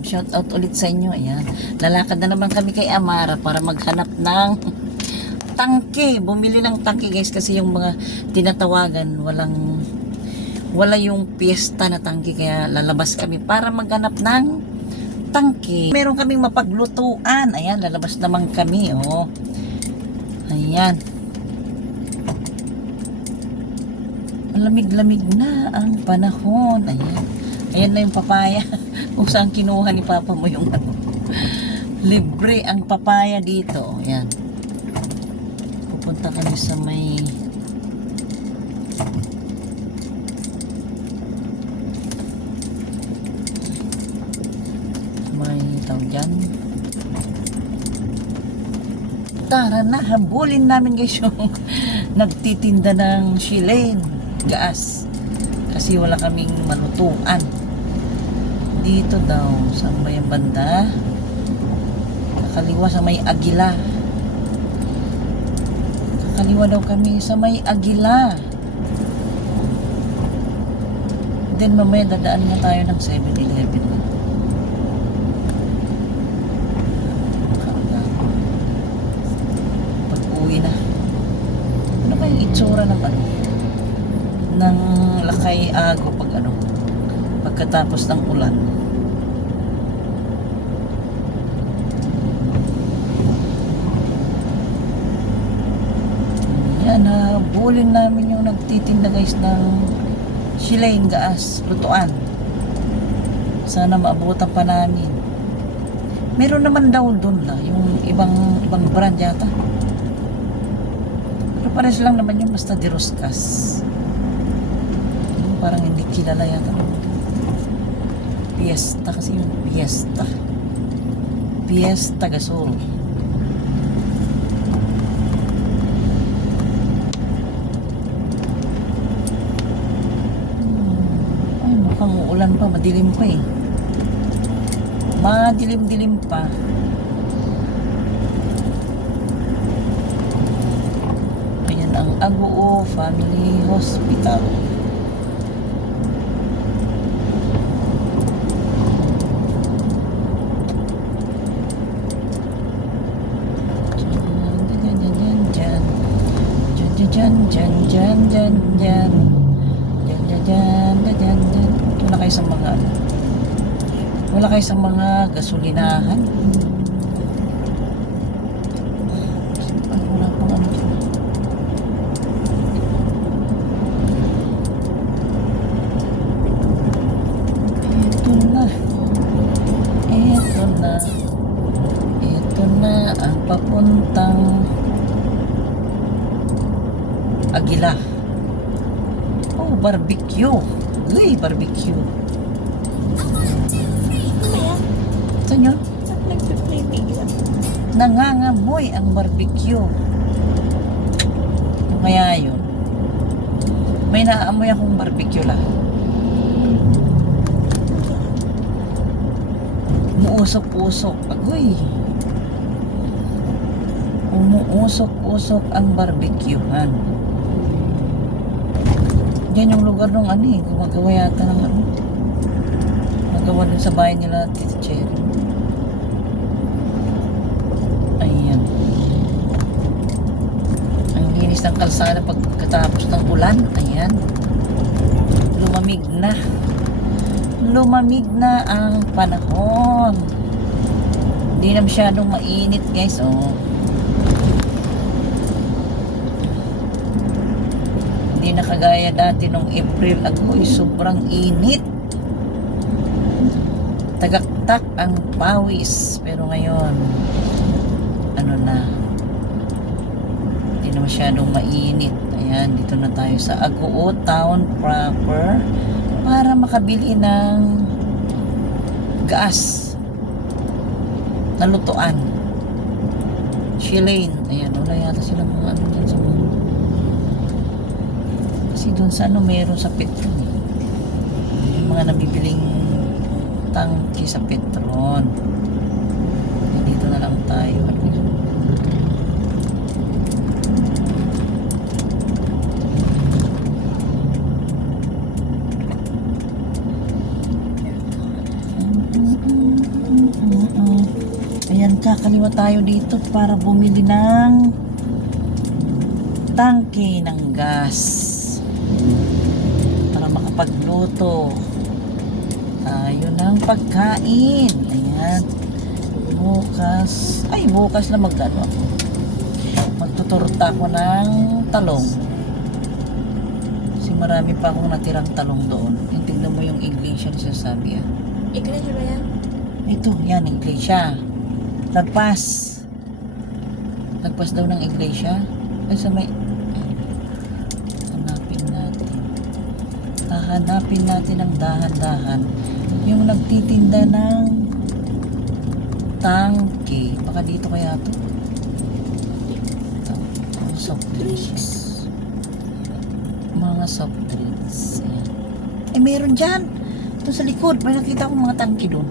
kalab, shout out ulit sa inyo. Ayan. Lalakad na naman kami kay Amara para maghanap ng tangke. Bumili ng tangke guys kasi yung mga tinatawagan wala yung piyesta na tangke, kaya lalabas kami para maghanap ng tangke. Meron kaming mapaglutuan. Ayan, lalabas naman kami, oh. Ayan. Malamig-lamig na ang panahon. Ayan. Ayan na yung papaya. Kung saan kinuha ni Papa mo yung ano. Libre ang papaya dito. Ayan. Pupunta kami sa may tawag dyan. Tara na, habulin namin guys yung nagtitinda ng Shilane gas kasi wala kaming malutuan dito daw sa may banda, kakaliwa sa may Agila, kakaliwa daw kami sa may Agila, then mamaya dadaan na tayo ng 7-Eleven. Pag uwi na, ano ba yung itsura ng ano ng Lakay Ago pag ano, pagkatapos ng ulan. Yan, habulin namin yung nagtitinda guys ng Shilane gas, lutuan. Sana maabutan pa namin. Meron naman daw doon na yung ibang brand yata, pero pares lang naman yung basta de Roscas. Parang hindi kilala yata. Fiesta kasi yung Fiesta. Fiesta Gasol. Ay, mukhang uulan pa. Madilim pa eh. Madilim-dilim pa. Ayan ang Aguo Family Hospital. Dyan. Wala kayo sa mga ano. Wala kayo sa mga gasolinahan. Wala pang ano dyan. Ito na ang papuntang Agila. Oh, barbecue. Uy, barbecue. Ito nyo? Nangangamoy ang barbecue. Kaya yun. May naaamoy akong barbecue lang. Umuusok-usok. Agoy. Umuusok-usok ang barbecuehan. Yan yung lugar nung ano eh, gumagawa yata ng ano, magawa dun sa bahay nila Tita Cherry. Ayan, ang linis ng kalsada pagkatapos ng ulan. Ayan, lumamig na ang panahon, hindi na masyadong mainit guys. Oh, hindi na kagaya dati nung April. Agoy, sobrang init. Tagaktak ang pawis. Pero ngayon, ano na, hindi na masyadong mainit. Ayan, dito na tayo sa Aguo Town proper para makabili ng gas na lutuan. Shilane. Ayan, wala yata sila mga ano dyan sa mga. Kasi doon sa ano meron sa Petron, yung mga nabibiling tangke sa Petron. Dito na lang tayo. muna tayo dito para bumili ng tangke ng gas para makapagluto tayo ng pagkain. Ayan, bukas na magtuturta ako ng talong kasi marami pa akong natirang talong doon. Yung tignan mo yung iglesia na sinasabi. Iglesia ba yan? Ito, yan, iglesia. Lagpas daw ng iglesia. Ay, sa may hanapin natin ng dahan-dahan yung nagtitinda ng tangke. Baka dito kaya to. Ito, soft drinks. Mga soft drinks. Ayan. Meron dyan. Ito sa likod. May nakita akong mga tangke doon.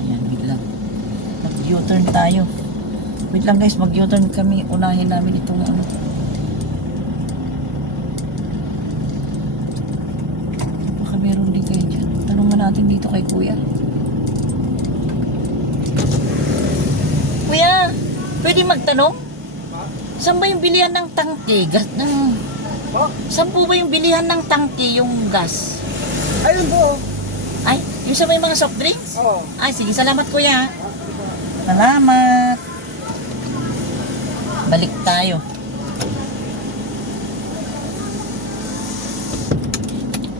Ayan, biglang mag-U-turn tayo. Wait lang guys, mag-U-turn kami. Unahin namin itong baka meron din kayo dyan. Tanungan natin dito kay kuya. Kuya, pwede magtanong? Saan ba yung bilihan ng tangke? Saan po ba yung bilihan ng tangke, yung gas? Ayun po. Ay, yung sa may mga soft drinks? Oo. Ay, sige, salamat kuya. Salamat. Balik tayo.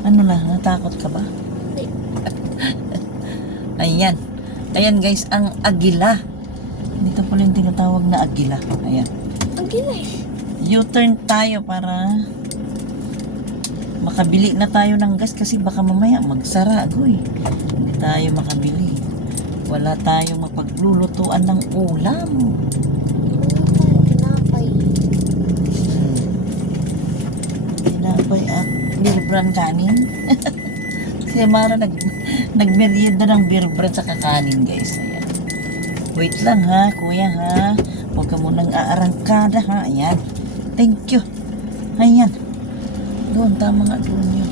Ano na, natakot ka ba? Hindi. Ayan. Ayan guys, ang agila. Dito pala yung tinatawag na agila. Ayan. Ang gilay. U-turn tayo para makabili na tayo ng gas kasi baka mamaya magsara, agoy. Hindi tayo makabili. Wala tayong mapaglulutuan ng ulam. Tinapay. Tinapay at beer brand kanin. Si Amara nagmerienda ng beer brand sa kakanin guys. Ayan. Wait lang ha, kuya ha. Huwag ka munang aarangkada ha. Ayan. Thank you. Ayan. Doon, tama nga doon yun.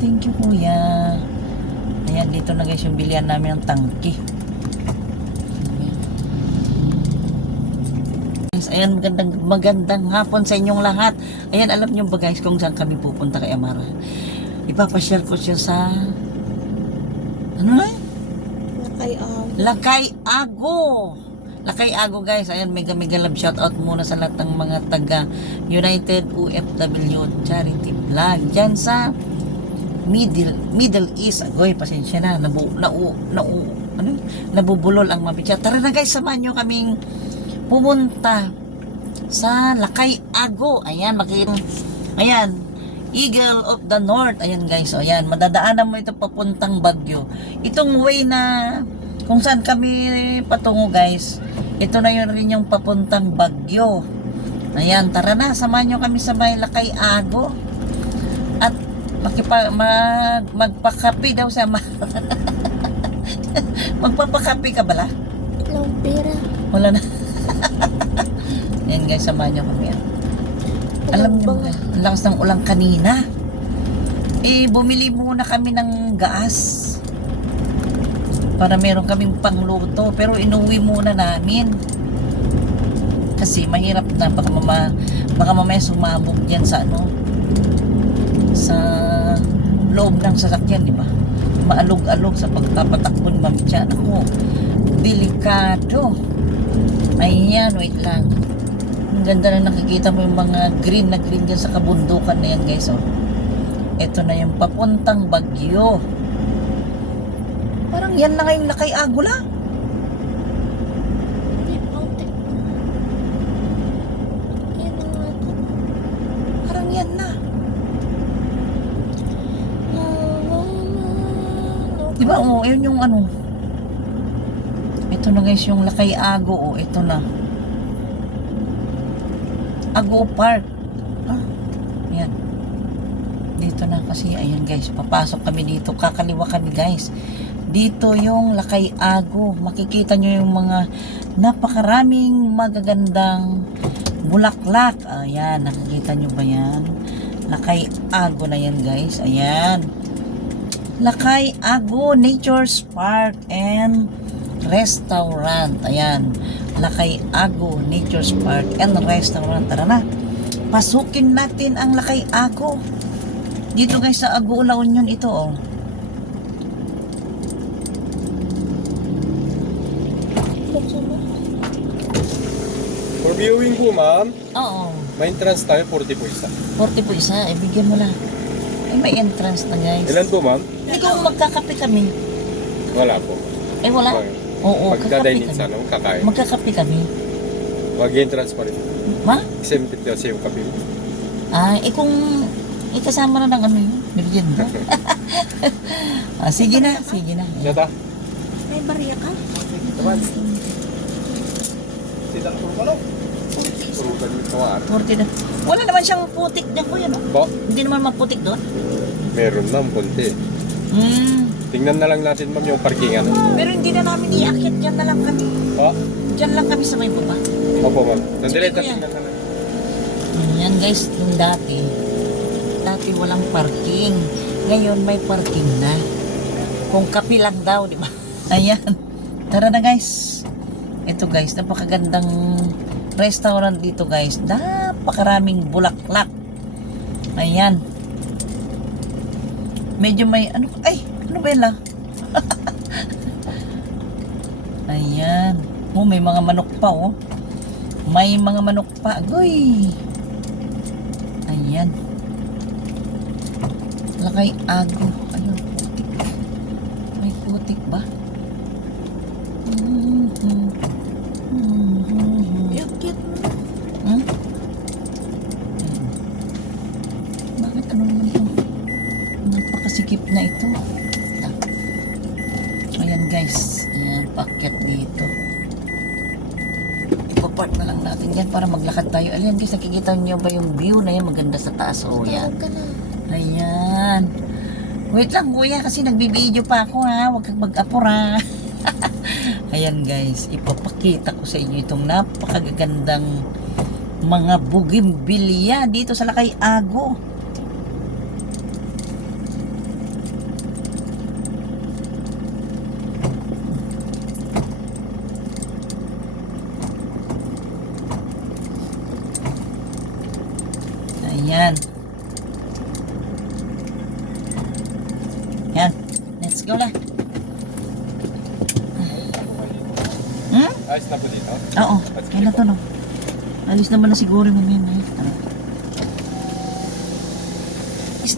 Thank you kuya. Ayan, dito na guys yung bilihan namin ng tangke. Ayan, magandang hapon sa inyong lahat. Ayan, alam nyo ba guys kung saan kami pupunta kay Amara? Ipapasyal ko siya sa ano na? Lakay Ago. Lakay Ago guys. Ayan, mega love shoutout muna sa lahat ng mga taga United OFW Charity Vlog dyan sa Middle East. Agoy, pasensya na. Nabubulol ang mabitsa. Tara na guys, samahan nyo kaming pumunta sa Lakay Ago. Ayan, ayan, Eagle of the North. Ayan guys, so ayan, madadaanan mo ito papuntang Baguio. Itong way na kung saan kami patungo guys, ito na yun rin yung papuntang Baguio. Ayan, tara na, samahan nyo kami sa may Lakay Ago. At magpakape daw sa magpapakape ka bala? Walang pera. Wala na. Ayan guys, samahan nyo kami. Alam nyo ba, ang lakas ng ulang kanina. Bumili muna kami ng gas para meron kaming pangluto. Pero inuwi muna namin kasi mahirap na. Baka mamaya sumabog dyan sa sa loob ng sasakyan, di ba? Maalog-alog sa pagpapatakbo ni Mami Chan. Ako, delikado. Ayan, wait lang. Ang ganda na nakikita mo yung mga green na green dyan sa kabundukan na yan guys. Ito na yung papuntang Baguio. Parang yan na ngayong Lakay Ago lang. Hindi, konti. Yan na nga ito. Parang yan na. Di ba? Yun yung ito na guys yung Lakay Ago. Ito na. Ago Park. Yan. Dito na kasi. Ayan guys. Papasok kami dito. Kakaliwa kami guys. Dito yung Lakay Ago. Makikita nyo yung mga napakaraming magagandang bulaklak. Ayan. Nakikita nyo ba yan? Lakay Ago na yan guys. Ayan. Lakay Ago Nature's Park and Restaurant. Ayan. Lakay Ago Nature's Park and Restaurant. Tara na. Pasukin natin ang Lakay Ago. Dito guys sa Ago La Union ito oh. Buksan mo. For viewing po, ma'am, Oo. may entrance tayo, 40 po isa. 40 po isa. Eh, bigyan mo lang. Ay, may entrance na guys. Ilan po, ma'am? Hindi ko magkakape kami. Wala po. Eh, wala. Oo, Pag kakape dadainin kami. sa ano, kakain. Magkakape kami. Mag-entrance pa rin. Ma? Exempted kasi yung kape. Ah, kung ikasama na ng ano yun, merienda. Sige na, sige na. Yata? May barya ka? Taman. Sidang turukalo. Turukan yung tawar. 40 na. Wala naman siyang putik dyan ko yan. Oh. Po, Hindi naman maputik doon. meron na, konti. Tingnan na lang natin, ma'am, yung parkingan. Pero hindi na namin iakit. Dyan na lang kami. Po? Dyan lang kami sa may baba. Opo, ma'am. Sandali, Sige, kuya. tingnan na lang. Yan guys, yung dati. Dati walang parking. Ngayon may parking na. Kung kapi lang daw, di ba? Ayan. Tara na guys. Ito guys, napakagandang restaurant dito guys. Napakaraming bulaklak. Ayan. Medyo may ano, ay, ano ba yun lang? Ayan. Oh, may mga manok pa oh. May mga manok pa. Agoy. Ayan. Lakay Ago. Ayun, putik. May putik ba? Yakit mo. Hmm? Ayan. Bakit ano naman ito? Napakasikip na ito. Ah. Ayan guys. Ayan, paakyat dito. Ipapark na lang natin yan para maglakad tayo. Ayan guys, nakikita niyo ba yung view na yan? Maganda sa taas. Oh, yan. Tawag ka na. Ayan. Wait lang kuya kasi nagbibideo pa ako ha. Huwag kang mag-apur ha. Ayan guys, ipapakita ko sa inyo itong napakagandang mga bougainvillea dito sa Lakay Ago. Ayan. Yan. Let's go na. Ayos na po dito. Oo. Yan na to no. Alis naman na siguro mamaya na yun.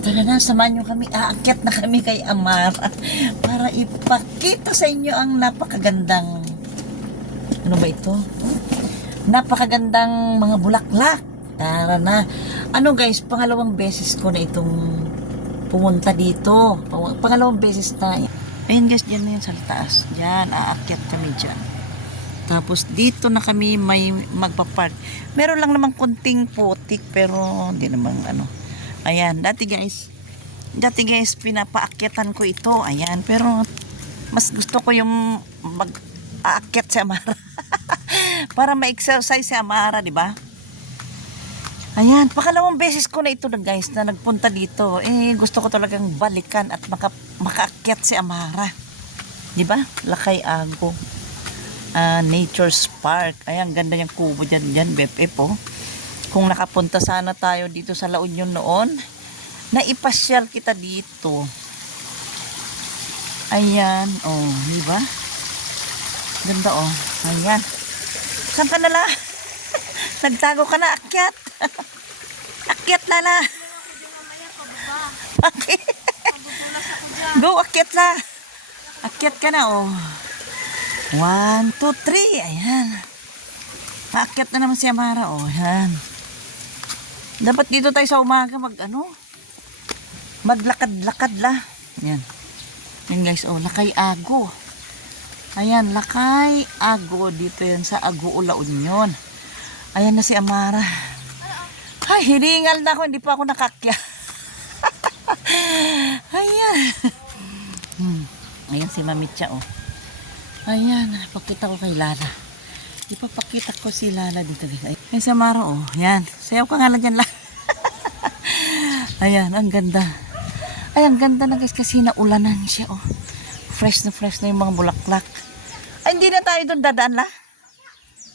Tara na, samahan nyo kami. Aakyat na kami kay Amara para ipakita sa inyo ang napakagandang ano ba ito? Napakagandang mga bulaklak. Tara na. Ano guys, pangalawang beses ko na itong pumunta dito. Pangalawang beses na. Ayun guys, dyan na yun sa taas. Dyan, aakyat kami dyan. Tapos dito na kami may magpapark. Meron lang namang kunting putik pero hindi namang ano. Ayan, dati guys pinapaakyatan ko ito. Ayan, pero mas gusto ko yung mag-aakyat si Amara. Para ma-exercise si Amara, di ba? Ayan, pakalawang beses ko na ito na guys na nagpunta dito. Eh, gusto ko talagang balikan at makaakyat si Amara. Di ba? Lakay Ago. Nature's Park. Ayan, ganda yung kubo dyan, BFF oh. Kung nakapunta sana tayo dito sa La Union noon, naipasyal kita dito. Ayan, oh, di ba? Ganda oh. Ayan. Saan ka nala? Nagtago ka na, akyat. Akyat lala. Okay. Go, akyat la. Akyat ka na oh. 1, 2, 3. Ayan. Paakyat na naman si Amara oh. Ayan. Dapat dito tayo sa umaga maglakad-lakad la. Ayan. Ayan guys, oh, Lakay Ago. Ayan, Lakay Ago. Dito yan sa Ago La Union. Ayan na si Amara. Ay, hiningal na ako. Hindi pa ako nakakya. Ayan. Ayan si Mamitcha oh. Ayan, pakita ko kay Lala. Ipapakita ko si Lala dito guys. Ay, si Amara oh. Ayan. Sayaw ka nga lang dyan la. Ayan, ang ganda. Ay, ang ganda na guys kasi naulanan siya, oh. Fresh na yung mga bulaklak. Ay, hindi na tayo doon dadaan la.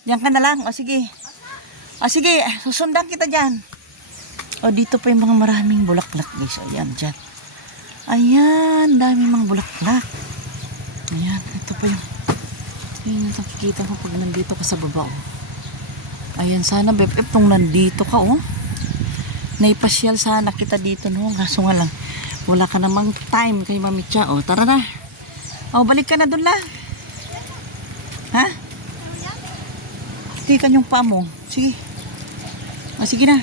Diyan ka na lang. O, sige. O, sige. Susundan kita dyan. O, dito pa yung mga maraming bulaklak guys. O, yan, dyan. Ayan, dami mga bulaklak. Ayan, ito pa yung nakikita ko pag nandito ka sa baba, oh. Ayan, sana BFF nung nandito ka, oh. Naipasyal sana kita dito, no. Kaso nga lang, wala ka namang time kay Mami Cha, oh. Tara na. Oh, balik ka na dun la. Ha? Tikan yung paa mo. Sige. Oh, sige na.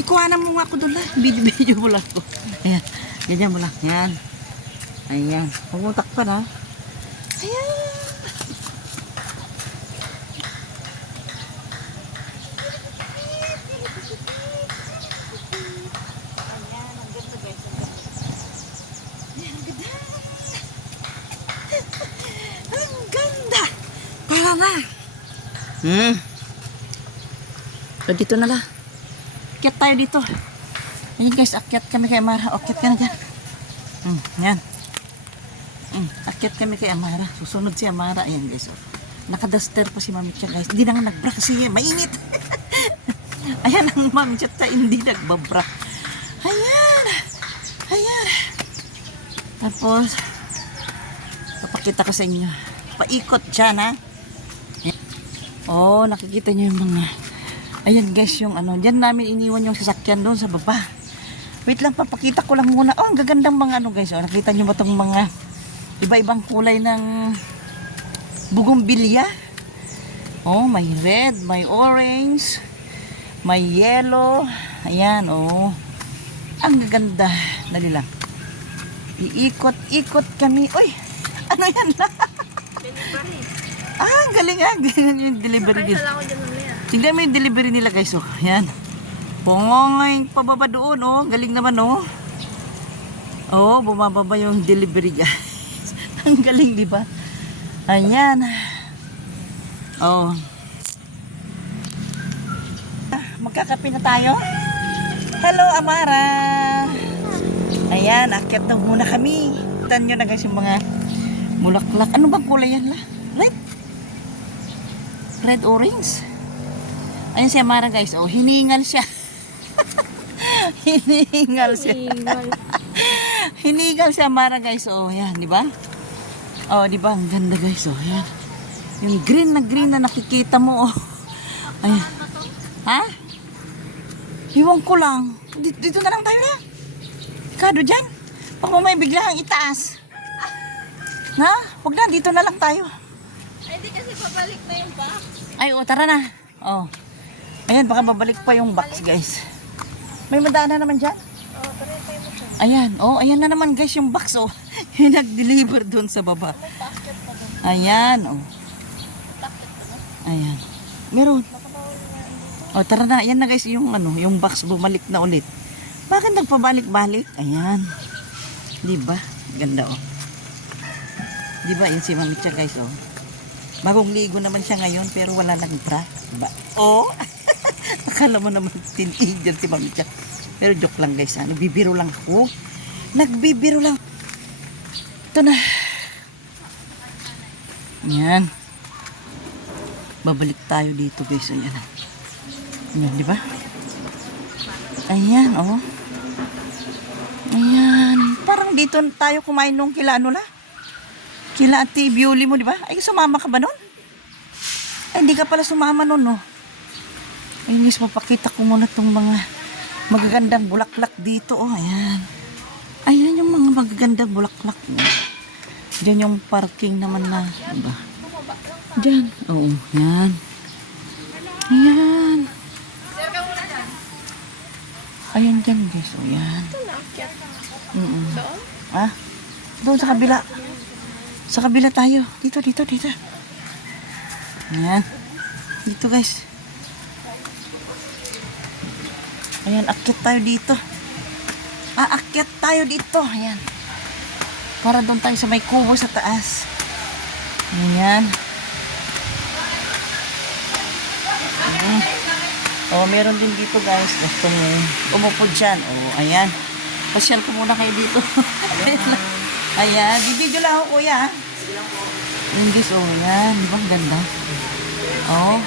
Ikuhanan mo nga ako dun la. Video mo lang ako. Ayan. Ganyan mo lang. Yan. Ayan. Pumuntak pa na. Ayan. Tara na. So, dito na la. Akyat tayo dito. Ayan guys, akyat kami kay Amara. Akyat ka na dyan. Yan. Akyat kami kay Amara. Susunod si Amara. Ayan guys. Oh. Nakadaster pa si Mami Cha guys. Hindi na nga nagbra kasi mainit. Ayan ang Mami Cha hindi nagbabra. Ayan. Ayan. Tapos, papakita ko sa inyo. Paikot dyan ha. Oh, nakikita nyo yung mga, ayan guys, yung ano, dyan namin iniwan yung sasakyan doon sa baba. Wait lang, papakita ko lang muna. Oh, ang gagandang mga ano guys, oh, nakita nyo ba itong mga iba-ibang kulay ng bugumbilya? Oh, may red, may orange, may yellow, ayan, oh. Ang gaganda. Dali lang. Iikot-ikot kami. Uy, ano yan na? Ah, galing ah. Ganyan yung delivery nila. Tingnan mo yung delivery nila guys. Oh, yan. Pongongay pababa doon. Oh, galing naman oh. Oh, bumababa yung delivery guys. Ang galing, di ba? Ayan. Oh. Magkakape na tayo. Hello, Amara. Ayan, akyat na muna kami. Tignan nyo na guys yung mga bulaklak. Ano bang kulay yan la? Red? Red orange. Ayun si Amara guys. Oh, hiningal siya. Hiningal siya. Hiningal si Amara guys. Oh, yan, di ba? Oh, di ba? Ang ganda guys. Oh, yan. Yung green na nakikita mo. Oh. Ayan. Ha? Iwan ko lang. Dito na lang tayo na. Kado dyan. Pag may biglang itaas. Na? Huwag na. Dito na lang tayo. Ay, di kasi pabalik na yung box. Ay, oh, tara na. Oh. Ayan, baka babalik pa yung box, guys. May madaan na naman dyan. Oh, tara tayo mo siya. Ayan. Oh, ayan na naman, guys, yung box, oh. Yung nag-deliver doon sa baba. May basket pa doon. Ayan, oh. Basket pa doon. Ayan. Meron. Makabawal nga dito. Oh, tara na. Ayan na, guys, yung, ano, yung box bumalik na ulit. Bakit nagpabalik-balik? Ayan. Diba? Ganda, oh. Diba, yun si Mami Cha, guys, oh. Bagong ligo naman siya ngayon pero wala nang bra. Diba? Oh! Akala mo naman teenager si Mami Cha. Pero joke lang guys. Nagbibiro lang ako. Nagbibiro lang. Ito na. Yan. Babalik tayo dito guys. Ayan. Ayan, di ba? Ayan, oh. Ayan. Parang dito tayo kumain nung kila ano la? Kila Ate Bioli mo, di ba? Ay, sumama ka ba nun? Ay, hindi ka pala sumama nun, no? Ay, miss, mapakita ko muna itong mga magagandang bulaklak dito, oh. Ayan. Ayan yung mga magagandang bulaklak. Diyan yung parking naman na, diba? Diyan. Oo, yan. Ayan. Ayan dyan, guys. O, yan. Ito na, akyat. Mm-mm. Doon? Ah? Doon sa kabila. Sa kabila tayo. Dito. Ayan. Dito guys. Ayan, akyat tayo dito. Akyat tayo dito. Ayan. Para doon tayo sa may kubo sa taas. Ayan. Oh, meron din dito guys. Gustong umupo dyan. Oh, ayan. Pasyal ko muna kayo dito. Ayan. Bibidyo lang ako kuya. Yung guys, oh, ayan. Di ba? Ang ganda. Oh.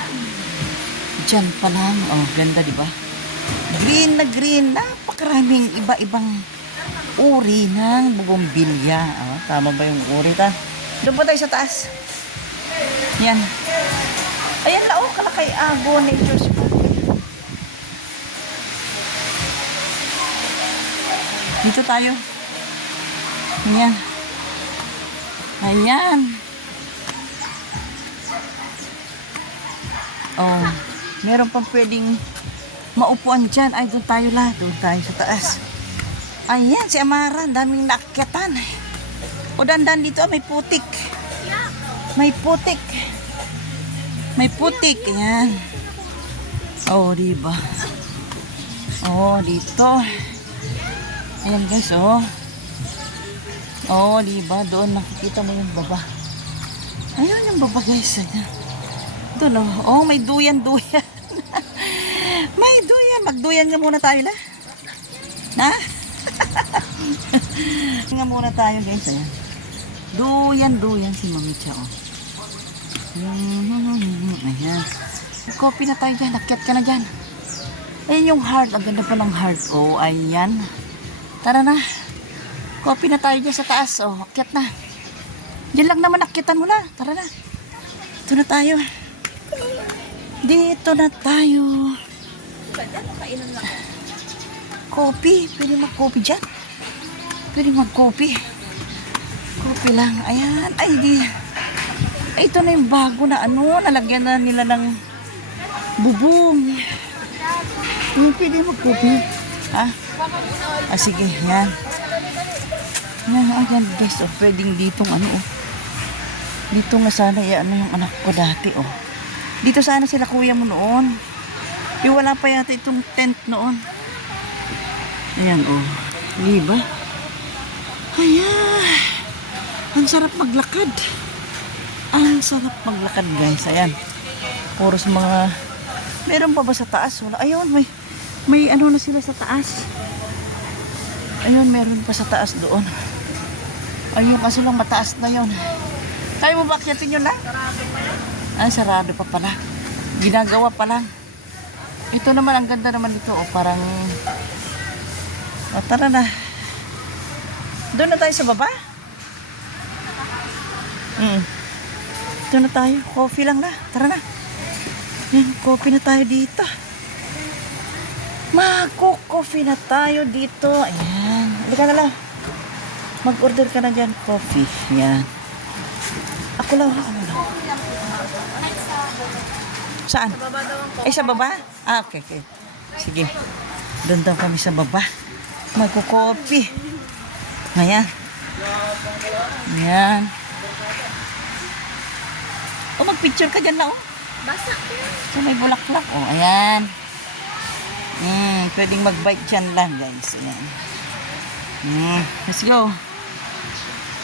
Dyan pa lang. Oh, ganda, di ba? Green na green. Napakaraming iba-ibang uri ng bugombilya. Oh, tama ba yung uri ta? Doon pa tayo sa taas. Yan. Ayan na, oh, Kalakay Ago Nature Spot. Dito tayo. Ayan. Ayan. Oh, meron pang pwedeng maupuan dyan. Ay, doon tayo la. Doon tayo sa taas. Ayan, si Amara. Daming naakyatan. O, dandan dito. May putik. May putik. May putik. Ayan. Oh, diba? Oh, dito. Ayan guys, oh. Oh, diba? Doon nakikita mo yung baba. Ayun yung baba guys. Ayan. Doon, oh. Oh, may duyan-duyan. May duyan. Magduyan nga muna tayo, la. Na? Nga muna tayo, guys. Ayan. Duyan-duyan si Mamicha, oh. Ayan. Coffee na tayo dyan. Akyat ka na dyan. Ayan yung heart. Ang ganda pa ng heart. Oh, ayan. Tara na. Coffee na tayo dyan sa taas. Oh, akyat na. Diyan lang naman. Akyatan mo na. Tara na. Ito na tayo. Dito na tayo. Coffee. Pwede mag-coffee dyan. Pwede mag-coffee. Coffee lang. Ayan. Ay, di. Ay, ito na yung bago na ano. Nalagyan na nila ng bubong. Pwede mag-coffee. Ha? Ah, sige. Yan. Yan. Ayan, guys. Oh, pwedeng ditong ano, oh. Dito nga sana, ano yung anak ko dati, oh. Dito sana sila kuya mo noon. Yung wala pa yata itong tent noon. Ayan, oh. Diba? Ayan. Ang sarap maglakad. Ang sarap maglakad, guys. Ayan. Puros mga... Meron pa ba sa taas? Wala. Ayun, may ano na sila sa taas. Ayun, meron pa sa taas doon. Ayun, kasi lang mataas na yun. Kaya mo ba akyatin yun lang? Ay, sarado pa pala. Ginagawa pa lang. Ito naman, ang ganda naman dito. Oh, parang... Oh, tara na. Doon na tayo sa baba? Doon na tayo. Coffee lang na. Tara na. Yan, coffee na tayo dito. Mag-coffee na tayo dito. Ayan. Halika na lang. Mag-order ka na dyan. Coffee. Yan. Ako lang. Ako lang. Saan? Ay, sa baba? Ah, okay, okay. Sige. Doon daw kami sa baba. Magko-coffee. Ayan. Ayan. O, mag-picture ka dyan na, oh. Basa. So, may bulaklak, oh. Ayan. Pwedeng mag-bike dyan lang, guys. Ayan. Let's go.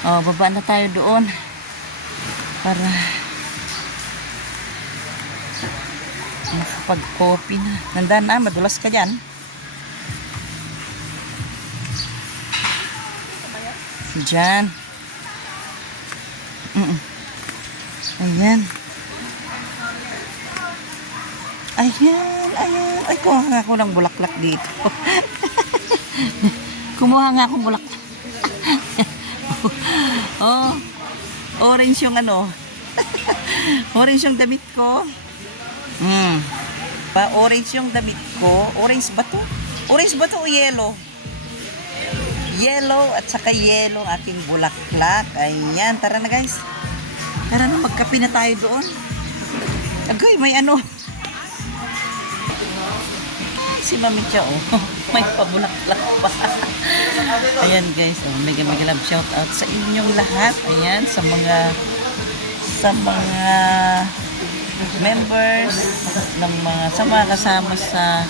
Oh, baba na tayo doon. Para makapag-coffee na. Nandaan na, madulas ka dyan. Dyan. Ayan. Ayan, ayan. Ay, kumuha nga ako ng bulaklak dito. Kumuha nga ako bulaklak. Oh, orange yung ano. Orange yung damit ko. Pa-orange yung damit ko. Orange ba to? Orange ba to o yellow? Yellow at saka yellow aking bulaklak. Ayan, tara na guys. Tara na, magkape na tayo doon. Agay, may ano. Si Mami Chow, may pabulaklak pa. Ayan guys, oh, mega love shout out sa inyong lahat. Ayan, sa mga members ng sa mga kasama sa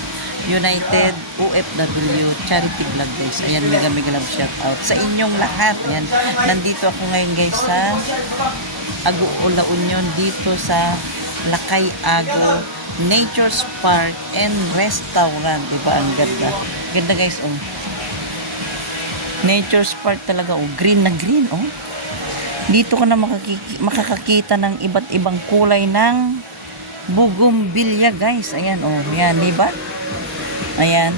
United OFW Charity Vlog guys. Ayan, mega love shout out sa inyong lahat. Ayan, nandito ako ngayon guys sa Aguola Union dito sa Lakay Ago Nature's Park and Restaurant. Diba? Ang ganda. Ganda guys, oh. Nature's Park talaga, oh. Green na green, oh. Dito ka na makakakita ng iba't ibang kulay ng bougainvillea, guys. Ayan, oh. Ayan, diba? Ayan.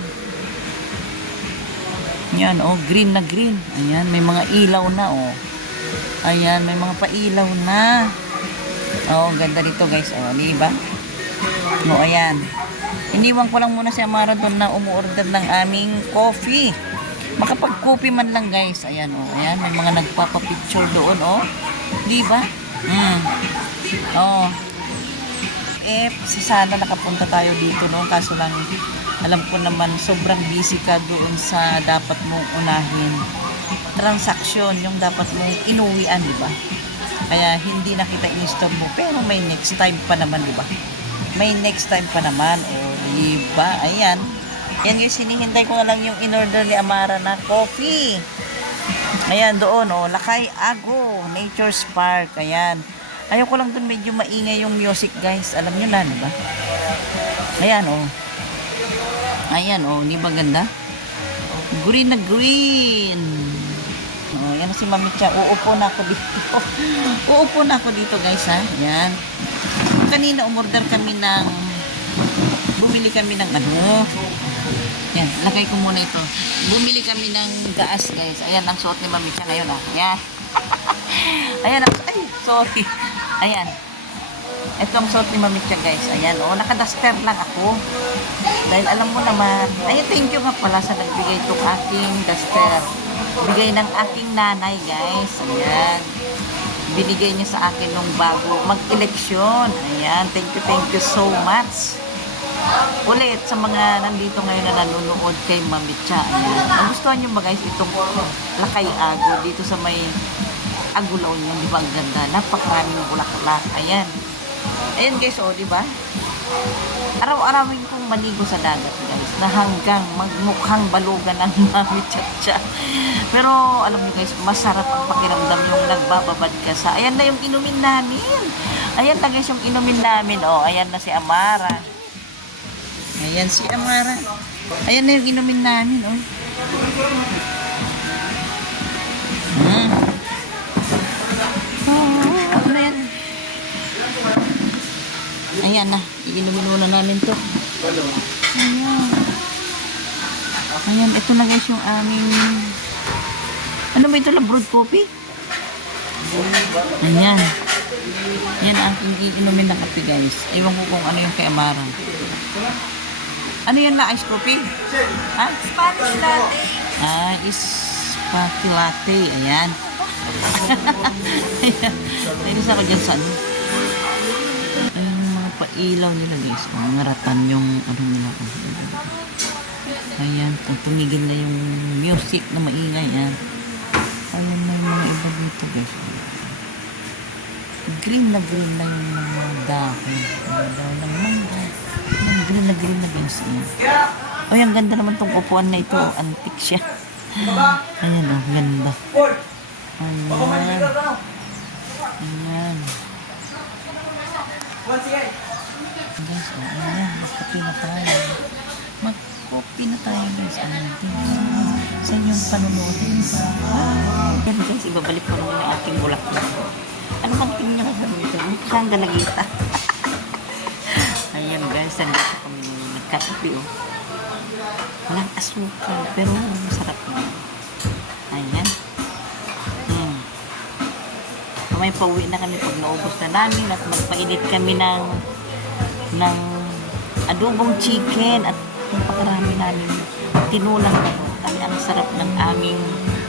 Ayan, oh. Green na green. Ayan, may mga ilaw na, oh. Ayan, may mga pailaw na. Oh, ganda dito, guys. Oh, diba? No, ayan. Iniwan ko lang muna si Amara doon na umuorder ng aming coffee. Makapag-coffee man lang, guys. Ayan, oh. Ayan, may mga nagpapapicture doon, oh. Di ba? Oh. Sana nakapunta tayo dito, no? Kaso lang, alam ko naman, sobrang busy ka doon sa dapat mong unahin. Transaction, yung dapat mong inuwian, di ba? Kaya hindi na kita in-stop mo. Pero may next time pa naman, di ba? May next time pa naman. O, diba? Ayan. Ayan guys, hinihintay ko na lang yung in-order ni Amara na coffee. Ayan, doon, o. Lakay Ago, Nature's Park. Ayan. Ayoko lang doon medyo maingay yung music, guys. Alam nyo na, diba? Ayan, o. Ayan, o. Di ba ganda? Green na green. O, yan si Mami Cha. Uupo na ako dito. Uupo na ako dito, guys, ha? Ayan. Kanina umorder kami ng bumili kami ng ano. Yan, lagay ko muna ito. Bumili kami ng gas, guys. Ayan ang suot ni Mami Cha ngayon, ah. Ayan. Ayan ang, ay, sorry. Ayan. Ito ang suot ni Mami Cha, guys. Ayan, oh, naka-duster lang ako. Dahil alam mo naman, ay, thank you nga pala sa nagbigay itong aking duster. Bigay ng aking nanay, guys. Ayan. Binigay niya sa akin nung bago mag-eleksyon. Ayan, thank you so much. Ulit sa mga nandito ngayon na nanonood kay Mami Cha. Ayan. Nagustuhan niyo ba guys itong Lakay Ago dito sa may Agulaw niyo, di ba ang ganda? Napakaraming bulaklak. Ayan. Ayan guys, oh, di ba? Araw-arawin kong maligo sa dagat guys na hanggang magmukhang balugan ng Mami Cha. Pero alam niyo guys, masarap ang pakiramdam yung nagbababad ka sa. Ayan na yung inumin namin. Ayan na guys yung inumin namin. Oh, ayan na si Amara. Ayan si Amara. Ayan na yung inumin namin. Oh. Ano na yan? Ayan na. Iinumin muna namin to. Ayan. Ayan. Ito na guys yung aming ano ba ito lang? Brewed coffee? Ayan. Yan ang iinumin ng kape guys. Ewan ko kung ano yung kay Amara. Ano yan na? Ice coffee? Ha? Spanish latte. Ah, spati latte. Ayan. Ayan. Nainis ako dyan sa ano. Ayan yung mga pailaw nila guys. Mga ratan yung ano nila. Ayan. Kung tumigil na yung music na maingay. Ayan. Ayan na yung mga iba dito guys. Green na yung mga dahon. Mga dahon ng mangga. Green na guys. Ayan. Ay, ang ganda naman tong upuan na ito. Antique siya. Ayan o, ganda. Ayan. Ayan. Guys, ayan. Magkapi na tayo. Magkopi na tayo guys. Ayan. Sa inyong panunood. Ayan guys, ibabalik ko naman yung ating bulaklak. Ano bang tingin nyo na dito? Mukhang dalagita. Ayan guys, nandito kami nagkakapi oh. Walang asukal, pero masarap naman. Ayan. May pauwi na kami pag naubos na namin at magpainit kami ng adobong chicken at napakarami namin tinulang na kami ang sarap ng aming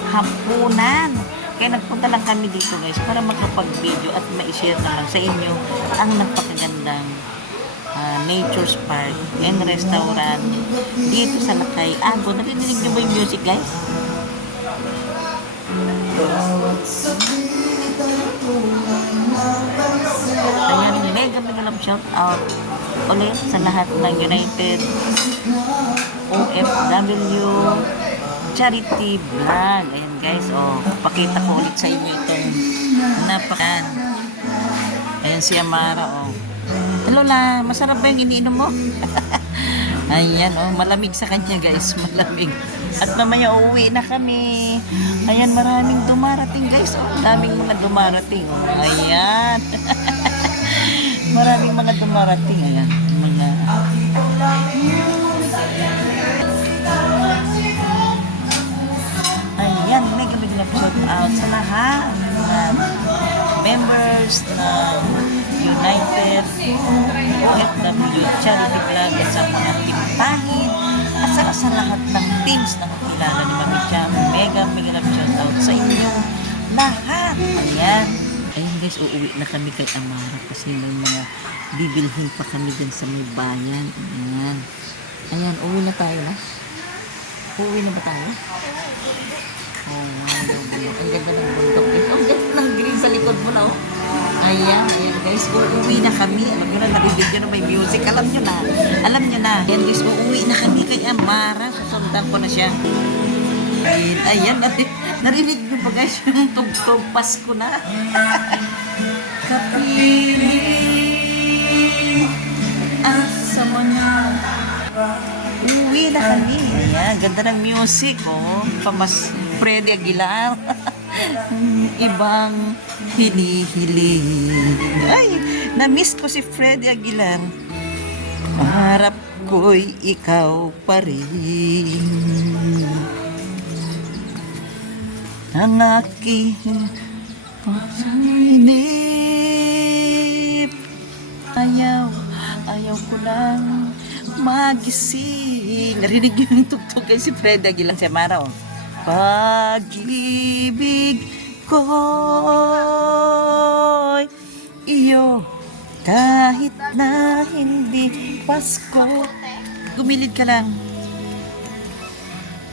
hapunan. Kaya nagpunta lang kami dito guys para makapag-video at ma-share na lang sa inyo ang napakagandang Nature's Park and Restaurant dito sa Lakay Ago. Narinig nyo ba yung music guys? Ayan, mega love shout out ulit sa lahat ng United OFW Charity Vlog. Ayan guys, oh, pakita ko ulit sa inyo itong napakan. Ayan si Amara, oh. Lola, masarap ba yung iniinom mo? Ayan, oh, malamig sa kanya guys, malamig. At mamaya uuwi na kami. Ayan, maraming dumarating guys. Oh, daming mga dumarating. Oh, ayan. Maraming mga dumarating. Ayan, mga... Ayan, mega shout out sa lahat ng members ng United OFW Charity Club at sa mga timpahin at sa lahat ng teams na makilala ni Mami Cham. Mega shout out sa inyo lahat. Ayan. Ayun guys, uuwi na kami kay Amara kasi may mga bibilhin pa kami dyan sa may bayan. Ayan. Ayan, uwi na tayo na. Uuwi na ba tayo? Oh, wow. Ang ganda ng bundok guys. Ang ganda ng green sa likod mo na oh. Ayan, ayan guys, uuwi na kami. Alam nyo na, narinig nyo na may music. Alam nyo na. Alam nyo na. Ayan guys, uuwi na kami kay Amara. Susundan ko na siya. Ayan, narinig nyo ba guys yung tugtog Pasko na? Kapiling at sa mga uwi na kami. Ayan, ganda ng music oh. Pamas Freddy Aguilar. Ibang hinihiling. Ay, na-miss ko si Freddy Aguilar. Pangarap ko'y ikaw pa rin. Ang aking pagsanginip. Ayaw ko lang magising. Narinig yung tugtog kay si Freddy Aguilar. Si Amara oh. Pag-ibig ko'y iyo kahit na hindi Pasko. Gumilid ka lang.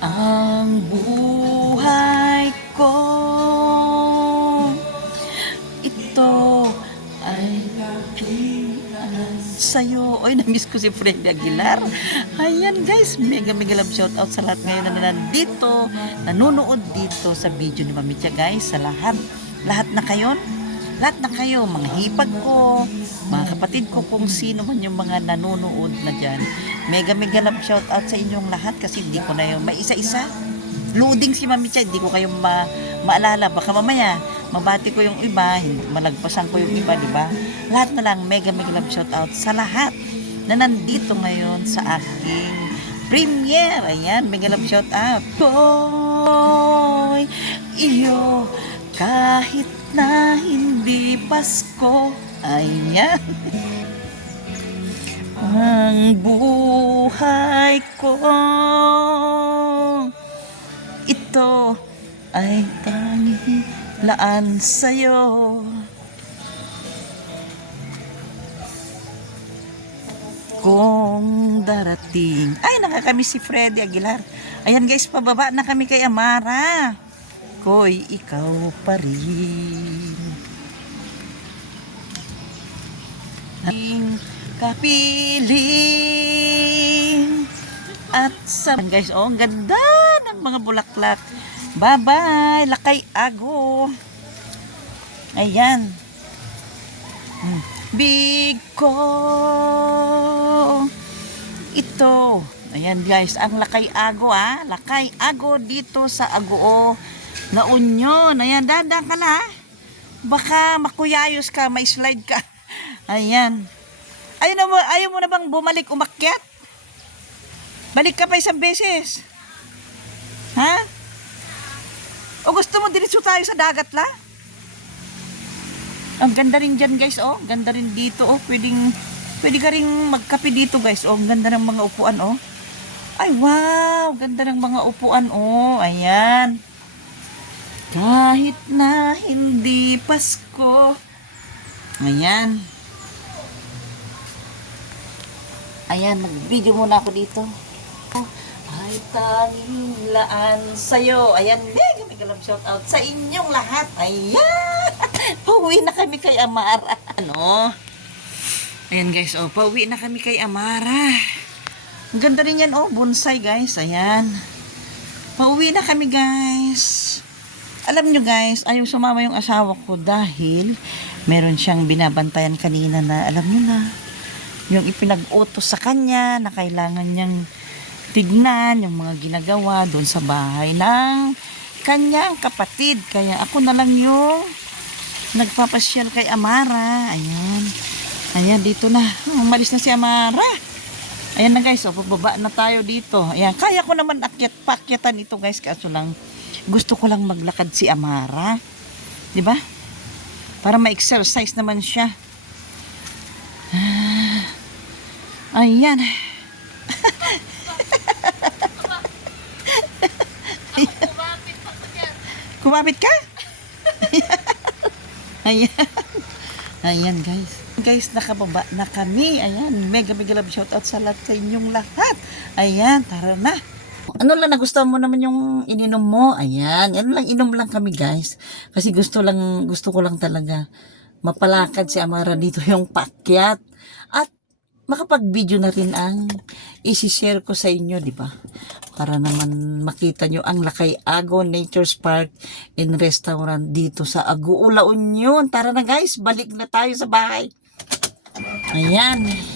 Ang buhay ko ito ay sa'yo. Oy, na-miss ko si Freddy Aguilar. Ayan guys, mega love shout out sa lahat ngayon na nandito, nanonood dito sa video ni Mami Tia guys, sa lahat na kayo, mga hipag ko, mga kapatid ko, kung sino man yung mga nanonood na dyan. Mega love shout out sa inyong lahat kasi hindi ko na yung maisa-isa. Loading si Mami Tia, hindi ko kayo maalala. Baka mamaya, mabati ko yung iba, malagpasan ko yung iba, di ba? Lahat na lang, mega love shout out sa lahat na nandito ngayon sa aking premiere. Ayan, mega love shout out. Boy, iyo, kahit na hindi Pasko. Ayan. Ang buhay ko ito ay tanging laan sa'yo. Kung darating. Ay, nakakamiss si Freddy Aguilar. Ayan guys, pababa na kami kay Amara. Ko'y ikaw pa rin. Aking kapiling at sa... Guys, oh, ang ganda ng mga bulaklak. Bye-bye, Lakay Ago. Ayan. Big ko. Ito. Ayan guys, ang Lakay Ago ah. Lakay Ago dito sa Agoo La Union. Ayan, dadaan ka na. Baka makuyayos ka, may slide ka. Ayan. Ayaw mo na bang bumalik umakyat? Balik ka pa isang beses. Ha? O gusto mo diretso tayo sa dagat la? Ang ganda rin dyan guys, oh. Ganda rin dito, oh. Pwede ka rin magkape dito guys, oh. Ang ganda ng mga upuan, oh. Ay, wow. Ganda ng mga upuan, oh. Ayan. Kahit na hindi Pasko. Ayan. Ayan, mag-video muna ako dito. Ay, tanging laan sa'yo. Ayan, mega love shout out sa inyong lahat. Ayan. Pauwi na kami kay Amara. Ano? Ayan guys, oh, pauwi na kami kay Amara. Ang ganda rin yan, oh, bonsai guys. Ayan. Pauwi na kami guys. Alam nyo guys, ayaw sumama yung asawa ko dahil meron siyang binabantayan kanina na, alam nyo na, yung ipinag-utos sa kanya na kailangan niyang tignan yung mga ginagawa doon sa bahay ng kanyang kapatid. Kaya ako na lang yung nagpapasyal kay Amara. Ayan. Ayan, dito na. Umalis na si Amara. Ayan na guys, pababa na tayo dito. Ayan, kaya ko naman pakyatan ito guys, kaso lang gusto ko lang maglakad si Amara. 'Di ba? Para ma-exercise naman siya. Ayan. Kumapit pa ko dyan. Kumapit ka? Ayan. Ayan guys. Guys, nakababa na kami. Ayan, mega love shoutout sa lahat sa inyong lahat. Ayan, tara na. Ano lang nagustuhan mo naman yung ininom mo? Ayan, ano lang, inom lang kami guys. Kasi gusto ko lang talaga mapalakad si Amara dito yung pakyat. At makapag-video na rin ang isi-share ko sa inyo, di ba? Para naman makita nyo ang Lakay Ago Nature's Park and Restaurant dito sa Aguula Union. Tara na guys, balik na tayo sa bahay. Ayan.